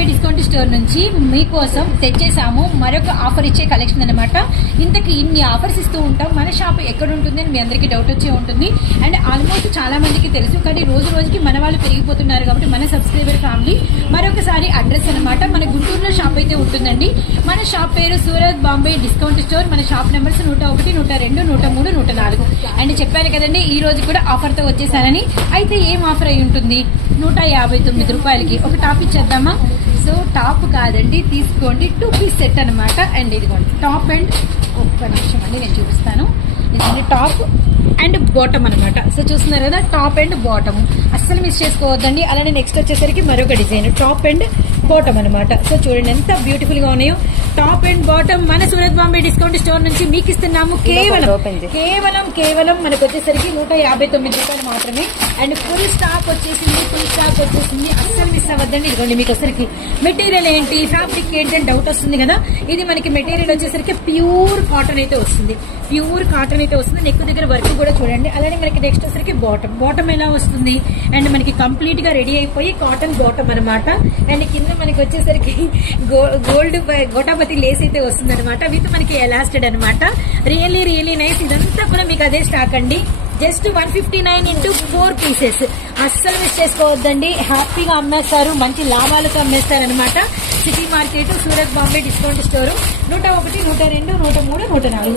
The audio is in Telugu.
బాంబే డిస్కౌంట్ స్టోర్ నుంచి మీకోసం తెచ్చేసాము మరొక ఆఫర్ ఇచ్చే కలెక్షన్ అనమాట. ఇంతకీ ఇన్ని ఆఫర్స్ ఇస్తూ ఉంటాం. మన షాప్ ఎక్కడ ఉంటుంది అని మీ అందరికీ డౌట్ వచ్చే ఉంటుంది. అండ్ ఆల్మోస్ట్ చాలా మందికి తెలుసు, కానీ రోజు రోజుకి మన వాళ్ళు పెరిగిపోతున్నారు కాబట్టి మన సబ్స్క్రైబర్ ఫ్యామిలీ మరొకసారి అడ్రస్ అనమాట. మన గుంటూరులో షాప్ అయితే ఉంటుందండి. మన షాప్ పేరు సూరత్ బాంబే డిస్కౌంట్ స్టోర్. మన షాప్ నెంబర్స్ 101, 102, 103, 104. అండ్ చెప్పాను కదండి ఈ రోజు కూడా ఆఫర్ తో వచ్చేసానని. అయితే ఏం ఆఫర్ అయి ఉంటుంది? 159 రూపాయలకి ఒక టాప్ ఇచ్చేద్దామా? సో టాప్ కాదండి, తీసుకోండి 2 పీస్ సెట్ అనమాట. అండ్ ఇదిగోండి టాప్ అండ్ ఒక్క నిమిషం అండి నేను చూపిస్తాను. ఇదండి టాప్ అండ్ బాటమ్ అనమాట. సో చూస్తున్నారు కదా, టాప్ అండ్ బాటమ్ అస్సలు మిస్ చేసుకోవద్దండి. అలానే నెక్స్ట్ వచ్చేసరికి మరొక డిజైన్ టాప్ అండ్ బాటమ్ అనమాట. సో చూడండి ఎంత బ్యూటిఫుల్ గా ఉన్నాయో. టాప్ అండ్ బాటమ్ మన సూరత్ బాంబే డిస్కౌంట్ స్టోర్ నుంచి మీకు ఇస్తున్నాము. కేవలం మనకు వచ్చేసరికి 159 రూపాయలు మాత్రమే. అండ్ ఫుల్ స్టాక్ వచ్చేసింది. అస్సలు మిస్ అవ్వద్దండి. ఇదిగోండి మీకు వచ్చేసరికి మెటీరియల్ ఏంటి, ఫ్యాబ్రిక్ ఏంటి అని డౌట్ వస్తుంది కదా. ఇది మనకి మెటీరియల్ వచ్చేసరికి ప్యూర్ కాటన్ అయితే వస్తుంది. నెక్ దగ్గర వర్క్ కూడా చూడండి. అలానే మనకి నెక్స్ట్ వచ్చేసరికి బాటమ్ ఎలా వస్తుంది. అండ్ మనకి కంప్లీట్ గా రెడీ అయిపోయి కాటన్ బాటమ్ అనమాట. అండ్ కింద మనకి వచ్చేసరికి గోల్డ్ గోటాపతి లేస్ అయితే వస్తుంది అనమాట. విత్ మనకి ఎలాస్టెడ్ అనమాట. Really nice. ఇదంతా కూడా మీకు అదే స్టాక్ అండి. Just 159 into 4 pieces. అస్సలు మిస్ చేసుకోవద్దండి. హ్యాపీగా అమ్మేస్తారు, మంచి లాభాలతో అమ్మేస్తారు అనమాట. City market Surat Bombay discount store 101, 102, 103, 104.